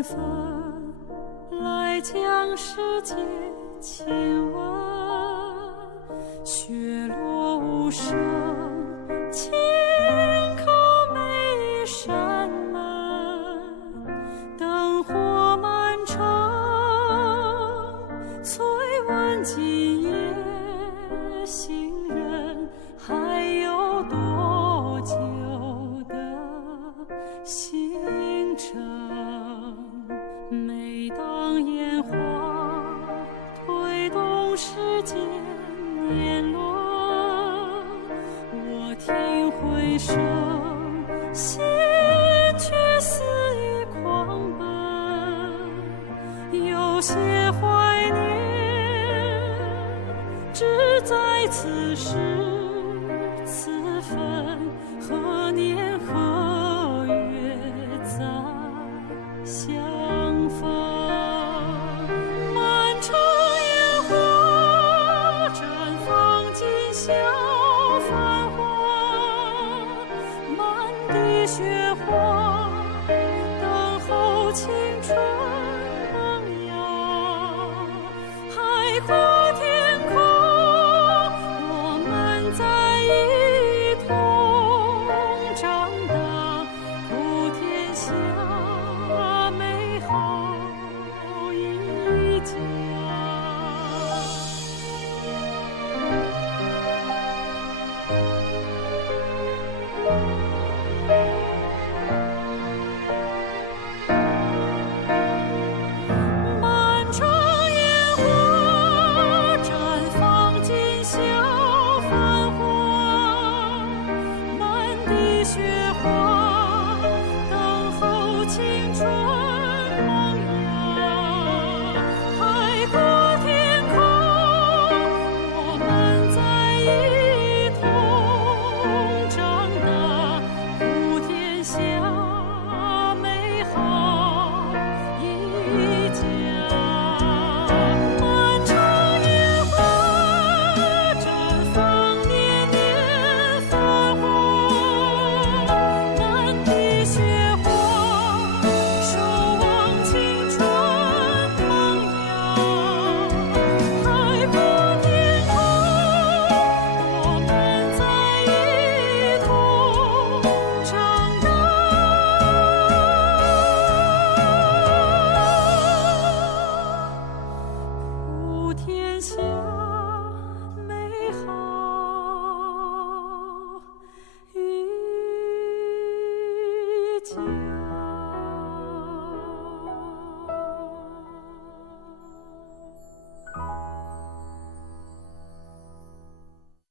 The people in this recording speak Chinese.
缘分来将世界亲吻，雪落无声，轻叩每一扇门，灯火满城，催问今夜行人还有多久的行程。每当烟花推动世间年轮，我听回声，心却似已狂奔。有些怀念，只在此时此分，何年何月再相逢。满城烟花绽放，今宵繁华，满地雪花等候青春萌芽。海阔天空，我们在一同长大，普天下美好一家。满城烟花绽放，今宵繁华，满地雪花等候青春萌芽。海阔天空，我们在一同长大，普天下美好一家。满城烟花绽放，年年繁华，满地雪花守望青春萌芽。海阔天空，我们在一同长大，普天下美好一家。